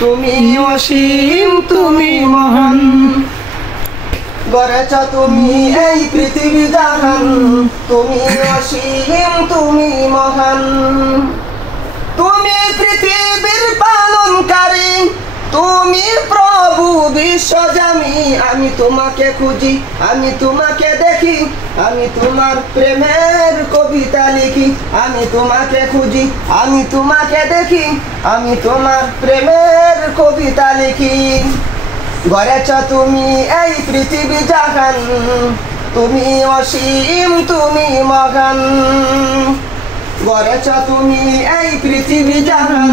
তুমি অসীম তুমি মহান গড়েছ তুমি এই পৃথিবী জাহান তুমি অসীম তুমি মহান তুমি পৃথিবীর পালনকারী তুমি প্রভু বিশ্বজামি আমি তোমাকে খুঁজি আমি তোমাকে দেখি আমি তোমার প্রেমের কবিতা লিখি আমি তোমাকে খুঁজি আমি তোমাকে দেখি আমি তোমার প্রেমের কবিতা লিখি গড়েছ তুমি এই পৃথিবী জাহান তুমি অসীম তুমি মহান গড়েছ তুমি এই পৃথিবী জাহান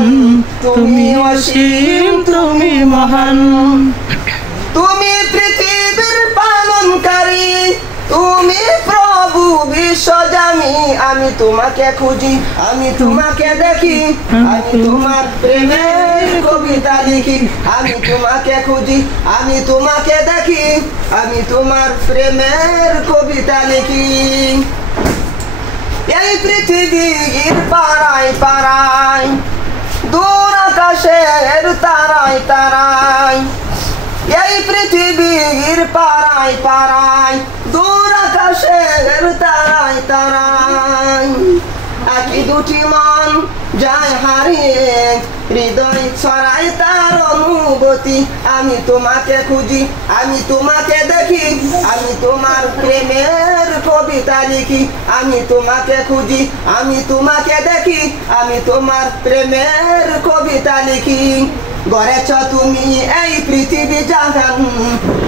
তুমি অসীম তুমি মহান তুমি পৃথিবীর পালনকারী তুমি প্রভু বিশ্বজামি আমি তোমাকে খুঁজি আমি তোমাকে দেখি আমি তোমার প্রেমের কবিতা লিখি আমি তোমাকে খুঁজি আমি তোমাকে দেখি আমি তোমার প্রেমের কবিতা লিখি এই পৃথিবীর পাড়ায় পাড়ায় দূর আকাশের তারায় তারায় এই পৃথিবীর পাড়ায় পাড়ায় দূর আকাশের তারায় তারায় একই দুটি মন যায় হারিয়ে হৃদয় ছড়ায় তার অনুভূতি আমি তোমাকে খুঁজি আমি তোমাকে দেখি আমি তোমার প্রেমের কবিতা লিখি আমি তোমাকে খুঁজি আমি তোমাকে দেখি আমি তোমার প্রেমের কবিতা লিখি গড়েছ তুমি এই পৃথিবী জাহান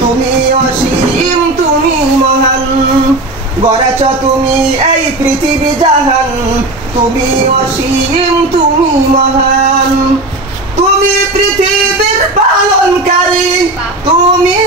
তুমি অসীম তুমি মহান গড়েছ তুমি এই পৃথিবী জাহান তুমি অসীম তুমি মহান তুমি পৃথিবীর পালনকারী তুমি